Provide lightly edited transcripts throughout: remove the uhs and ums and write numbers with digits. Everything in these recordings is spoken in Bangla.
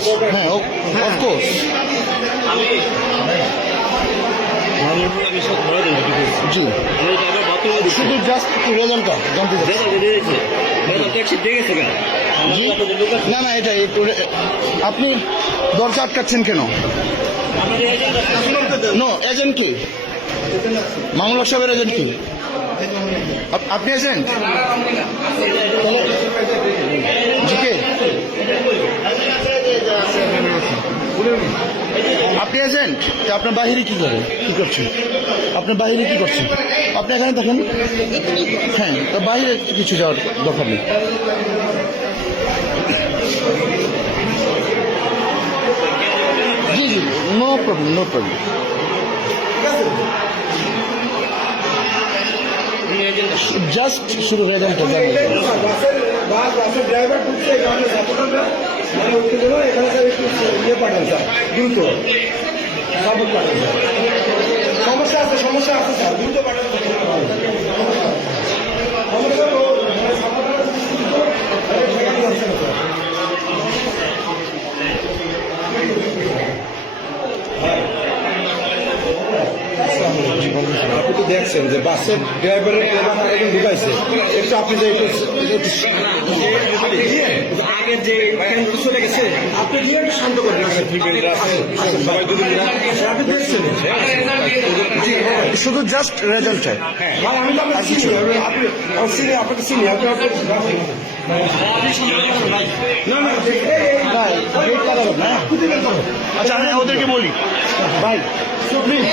অফকোর্স, হ্যাঁ অফকোর্স। জি, শুধু জাস্ট একটু রেজাল্টটা জানতে চাচ্ছি। জি, না না, এটা একটু আপনি দরজা আটকাচ্ছেন কেন? নো, এজেন্ট কি? মামুনুল সাহেবের এজেন্ট কি? আপনি এজেন্ট? জি কে? আপনি এজেন্ট? আপনার বাহিরে কি করেন, কি করছেন? আপনার বাহিরে কি করছেন? আপনি এখানে দেখেন। হ্যাঁ, তো বাহিরে কিছু যাওয়ার দরকার নেই। জি জি, no problem, no problem. Just শুধু রেজাল্টটা জানেন। ড্রাইভার ঢুকছে এখানে সাপোর্টাররা মানে ওকে জন্য এখানে স্যার একটু ইয়ে পাঠান স্যার, দ্রুত সাপোর্ট পাঠান স্যার। সমস্যা আছে স্যার, দ্রুত পাঠান। আপনি তো দেখছেন যে বাসের ড্রাইভারের একজন ঢুকাইছে, একটু আপনি যে আগের যে চলে গেছে আপনি দিয়ে একটু শান্ত করেন। সবাই যদি আপনি দেখছেন শুধু জাস্ট রেজাল্ট চাই। ভাই আমি তো আপনাকে চিনি, আপনাকে চিনি, আপনি না না আচ্ছা, আমি ওদেরকে বলি ভাই, প্লিজ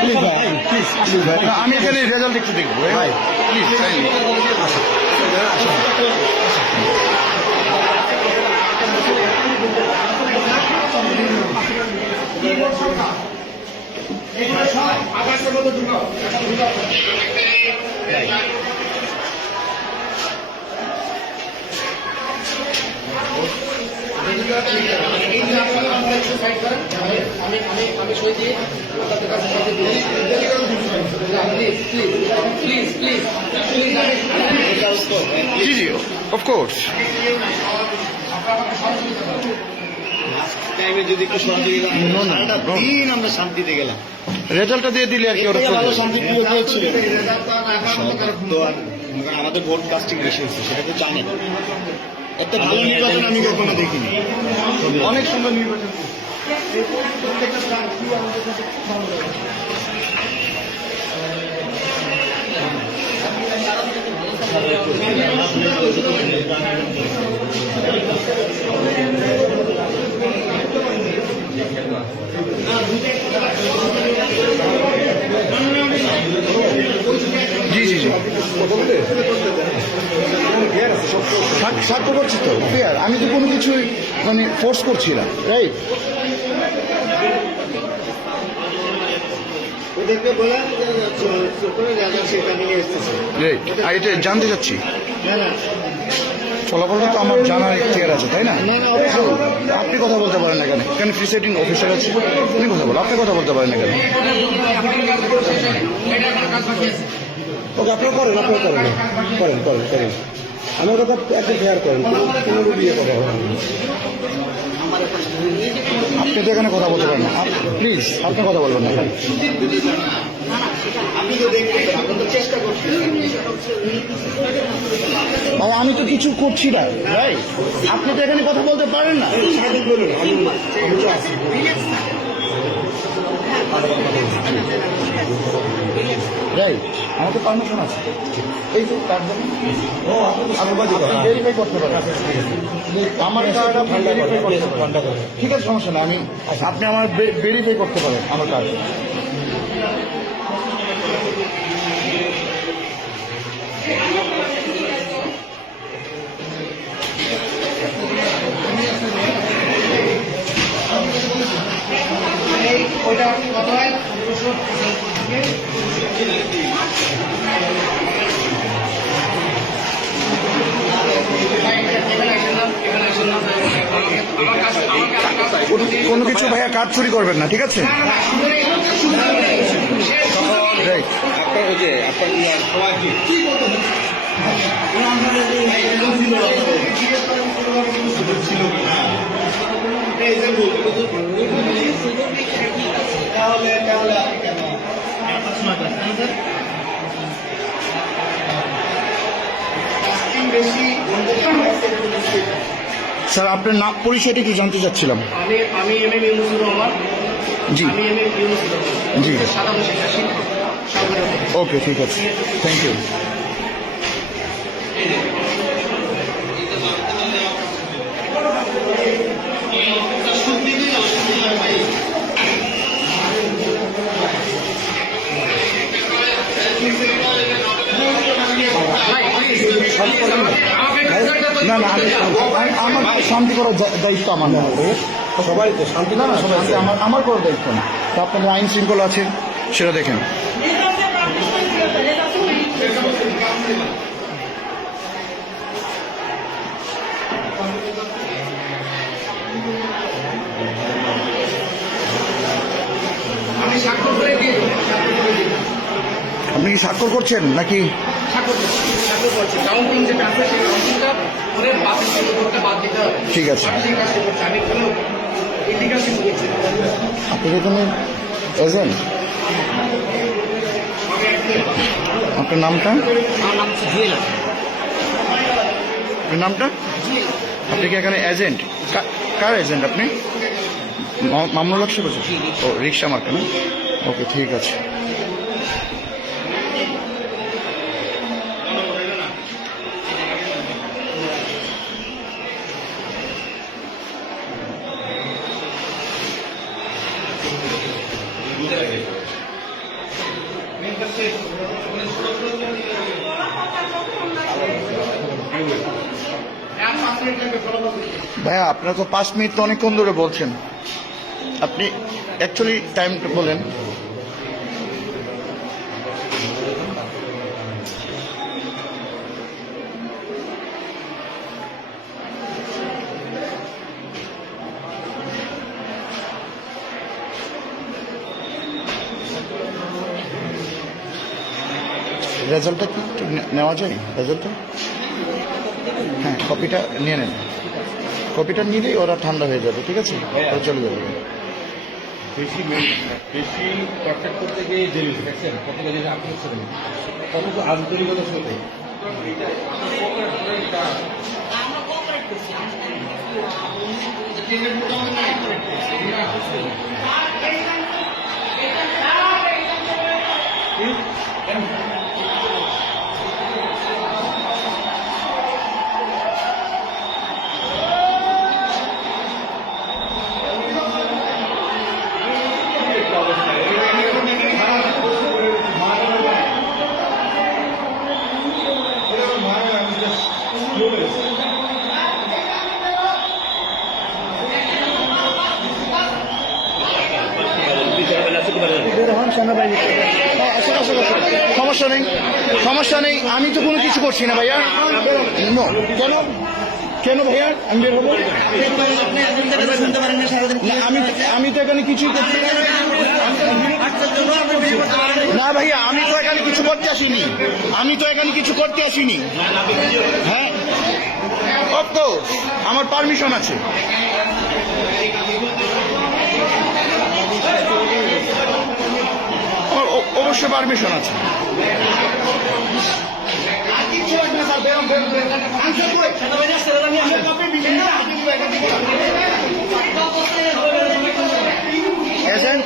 প্লিজ ভাই, প্লিজ প্লিজ ভাই, আমি এখানে রেজাল্ট একটু দেখবো ভাই, প্লিজ চাইনি। জি জি, অফকোর্স। টাইমে যদি একটু শান্তি দিন, আমরা শান্তিতে গেলাম। রেজাল্টটা দিয়ে দিলে আর কি ওরা ভালো শান্তি প্রিয় হয়েছিল। তো আমাদের ভোট কাস্টিং বেশি হচ্ছে, সেটা তো জানেন। এত ভালো নির্বাচন আমি কখনো দেখিনি। অনেক সুন্দর নির্বাচন। জি জি জি, স্বার্থ করছি তো ফেয়ার, আমি তো কোনো কিছুই মানে ফোর্স করছি না, রাইট? ওদেরকে বলেন সেটা নিয়ে এসতেছে। রাইট, আর এটা জানতে চাচ্ছি না না ফলাফলটা তো আমার জানার ইখতিয়ার আছে, তাই না? না না, অবশ্যই। আপনি কথা বলতে পারেন না কেন? কেন প্রিসাইডিং অফিসার আছে, আপনি কথা বলেন, আপনি কথা বলতে পারেন না কেন? ওকে আপনারা করেন করেন আমার কথা একদম ফেয়ার করেন, কোনো ইয়ে কথা হবে না। আপনি তো এখানে কথা বলতে পারেন না, প্লিজ আপনি কথা বলবেন না। আপনি তো দেখবেন, আপনি তো চেষ্টা করছেন। ভাই আমি তো কিছু করছি না, রাইট? আপনি তো এখানে কথা বলতে পারেন না। বলুন, আমি তো আছি। রাইট, আমার তো পারমিশন আছে, এই যে তার জন্য ভেরিফাই করতে পারেন আমার কার্ড, আপনি ভেরিফাই করতে পারেন, ঠিক আছে, সমস্যা না। আমি আপনি আমার ভেরিফাই করতে পারেন আমার কার্ড। ওইটা কত হয়? কোনো কিছু ভাইয়া কার্ড চুরি করবেন না, ঠিক আছে? রাইট, আপনার ওই যে আপনার সবাই কি এজেন্ট বলবো তাহলে আপনি কেন কাস্টিং বেশি স্যার আপনার নাম পরিচয়টা একটু জানতে চাচ্ছিলাম। আমি এম এম ইউনুসুর রহমান। জি আমি এম এম ইউনুসুর রহমান। জি সাধারণ শিক্ষা শিক্ষক সংগঠন। ওকে, ঠিক আছে, থ্যাংক ইউ। না না, আমার শান্তি করার দায়িত্ব আমার না। সবাই তো শান্তি না না, সবাই আমার করার দায়িত্ব না। তো আপনাদের আইন শৃঙ্খলা আছে, সেটা দেখেন। আমি স্বাক্ষর করে দিয়ে দেবো। আপনি কি স্বাক্ষর করছেন নাকি? স্বাক্ষর করছি। কাউন্টিং যেটা আছে সেই কাউন্টিংটা করে করতে বাদ দিতে হবে। ঠিক আছে। আমি সেই কাজটা করছি। আমি কোনো ইলিগাল কিছু করছি না। আপনি এখানে এজেন্ট? আপনার নামটা? আমার নাম হচ্ছে জুয়েলার। আপনার নামটা? আপনি কি এখানে এজেন্ট? কার এজেন্ট আপনি? মামুনুল হক সাহেব? ও, রিক্সা মার্কা না? ওকে, ঠিক আছে। ভাইয়া, আপনারা তো 5 মিনিট তো অনেকক্ষণ ধরে বলছেন। আপনি অ্যাকচুয়ালি টাইমটা বলেন। রেজাল্টটা কি একটু নেওয়া যায়? রেজাল্টটা, হ্যাঁ, কপিটা নিয়ে নেন। কপিটা নিলেই ওরা ঠান্ডা হয়ে যাবে, ঠিক আছে? ওরা চলে যাবে। বেশি কন্ট্যাক্ট করতে গিয়ে দেরি দেখছেন কত কাজে আপনি হচ্ছেন কত আন্তরিকতার সাথে সমস্যা নেই, সমস্যা নেই। আমি তো কোনো কিছু করছি না ভাইয়া। নো, কেন কেন ভাইয়া আমি বের হবো? না, আমি তো এখানে কিছুই করছি না। না ভাইয়া, আমি তো এখানে কিছু করতে আসিনি। আমি তো এখানে কিছু করতে আসিনি। হ্যাঁ, অফকোর্স আমার পারমিশন আছে। অবশ্যই পারমিশন আছে। এজেন্ট,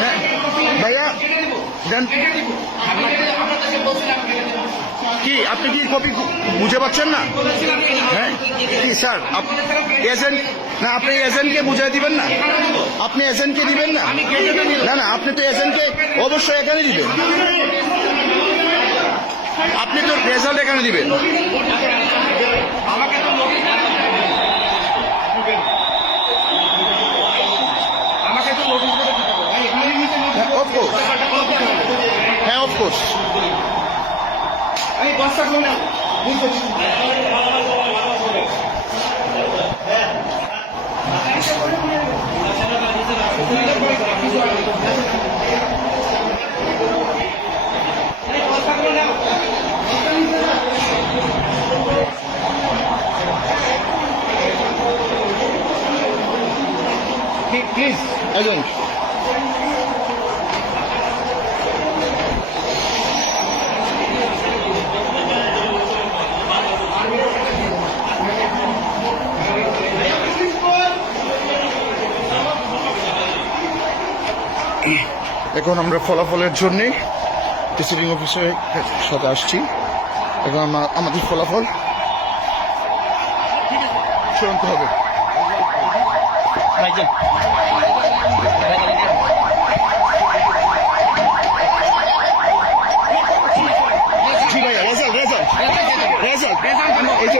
হ্যাঁ ভাইয়া দেন। কি আপনি কি কপি বুঝে পাচ্ছেন না? হ্যাঁ কি স্যার, এজেন্ট না, আপনি এজেন্টকে বুঝাই দিবেন না? আপনি এজেন্টকে দিবেন না? না না, আপনি তো এজেন্টকে অবশ্যই এখানে দিবেন। আপনি তো রেজাল্ট এখানে দিবেন। অফকোর্স, হ্যাঁ অফকোর্স। আমি বস্তা করে না প্লিজ এজেন্ট এখন আমরা ফলাফলের জন্যে প্রিসাইডিং অফিসারের সাথে আসছি। এখন আমাদের ফলাফল চূড়ান্ত হবে। জি ভাইয়া, রেজাল্ট এই যে